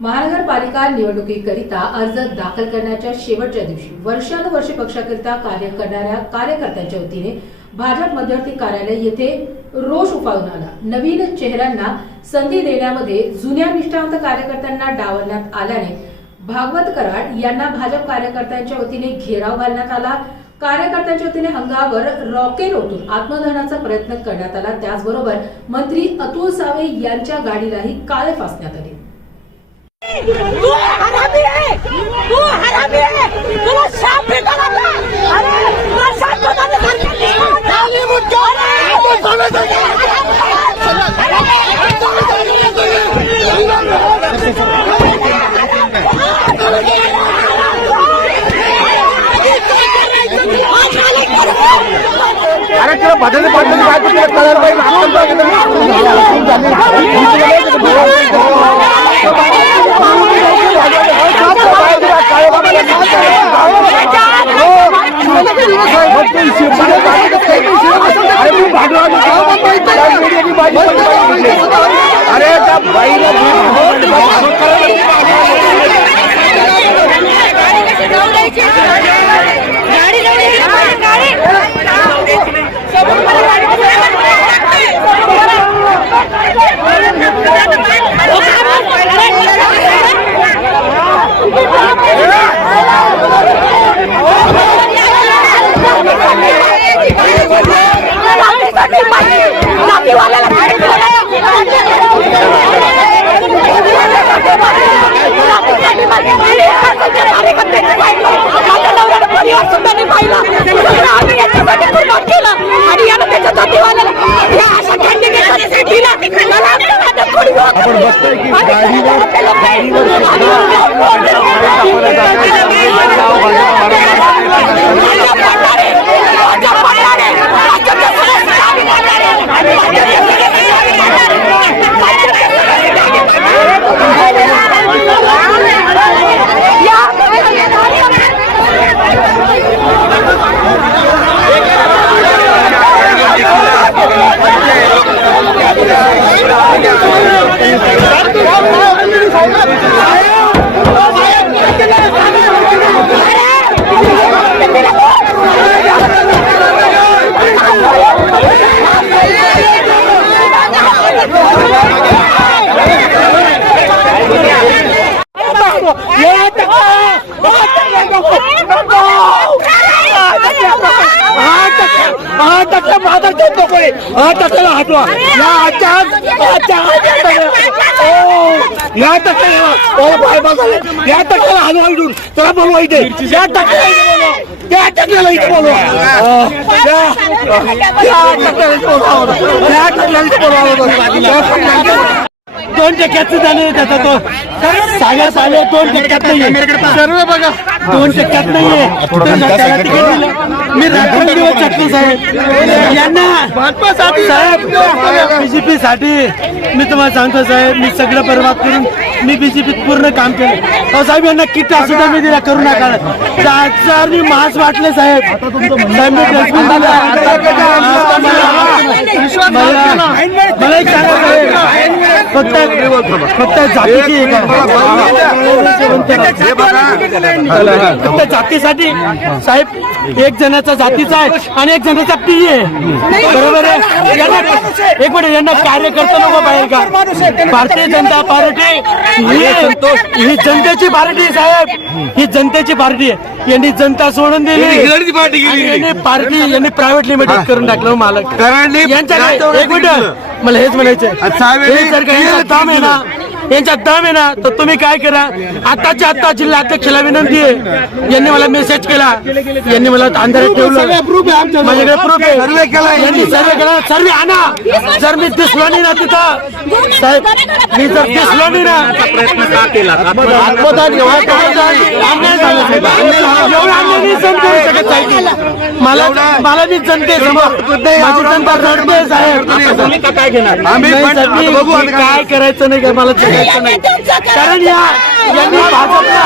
महानगरपालिका निवडणुकीकरिता अर्ज दाखल करण्याच्या शेवटच्या दिवशी वर्षानुवर्षे पक्षाकरिता कार्य करणाऱ्या कार्यकर्त्यांच्या वतीने भाजप मध्यवर्ती कार्यालय येथे रोष उफाळून आला. नवीन चेहऱ्यांना संधी देण्यामध्ये जुन्या निष्ठावंत कार्यकर्त्यांना डावलण्यात आल्याने भागवत कराड यांना भाजप कार्यकर्त्यांच्या वतीने घेराव घालण्यात आला. कार्यकर्त्यांच्या वतीने अंगावर रॉकेल ओतून आत्मदहनाचा प्रयत्न करण्यात आला. त्याचबरोबर मंत्री अतुल सावे यांच्या गाडीलाही काळे फासण्यात आले. तू हरामी आहे तू हरामी आहे तुला शाप भेटायला लागला. आपण बघतोय की गाडीवर गाडीवर हा टक्का माझा देत नकोय हा टक्क्याला हटवा या आजच्या आजच्या या टक्क्याला बाय बघायला या टक्क्याला हलवा इथून तुला बोलवा इथे या टक्क्याला इथे बोलवा त्या टक्क्याला इथे बोलवा या टक्क्याला इथे बोलवा या टक्क्याला इथे बोलवा दोन टक्क्याचं झालं त्याचा तो. सागर साले दोन टक्क्यात नाहीये. सर्व बघा दोन टक्क्यात नाहीये. त्याला तिकीट दिलं. मी रात्रंदिवस चक्की साहेब. यांना साहेब बीजेपी साठी मी तुम्हाला सांगतो साहेब मी सगळं बरबाद करून मी बीजेपीत पूर्ण काम केलं. अहो साहेब यांना किटा सुद्धा मी दिला करू नका. हजार मी मास्क वाटले साहेब. साहेब मी डस्टबिन दिलं आता मला- मला मला एक सांगा साहेब फक्त फक्त जातीची एक आहे. फक्त जातीसाठी? साहेब एक जणाचा जातीचा आहे आणि एक जणाचा पी आहे. बरोबर आहे? यांना एक मिनिट यांना कार्यकर्ता नको बाहेर का? भारतीय जनता पार्टी ही ही जनतेची पार्टी आहे, साहेब. ही जनतेची पार्टी आहे. यांनी जनता सोडून दिली. पार्टी पार्टी यांनी प्रायव्हेट लिमिटेड करून टाकलं हो मालक. यांच्या एक मिनिट. मला हेच म्हणायचं साहेब, हे जर का यांचा दम आहे ना यांचा दम आहे ना तर तुम्ही काय करा? आताच्या आता जिल्हा अध्यक्षाला विनंती आहे. यांनी मला मेसेज केला. यांनी मला अंधारात ठेवलं. माझ्याकडे प्रूफ आहे. सर्वे केला यांनी. सर्वे केला. सर्वे आणा. जर मी दिसलो नाही ना तिथं. साहेब मी जर दिसलो नाही ना. प्रयत्न का केला आत्मदान घेवा अन्याय झाला. साहेब एवढं अन्याय नाही सहन करू शकत साहेब मला मला मी माझी जनता रडते साहेब. काय घेणार आम्ही काय करायचं नाही मला जगायचं नाही. कारण या यांनी भाजपला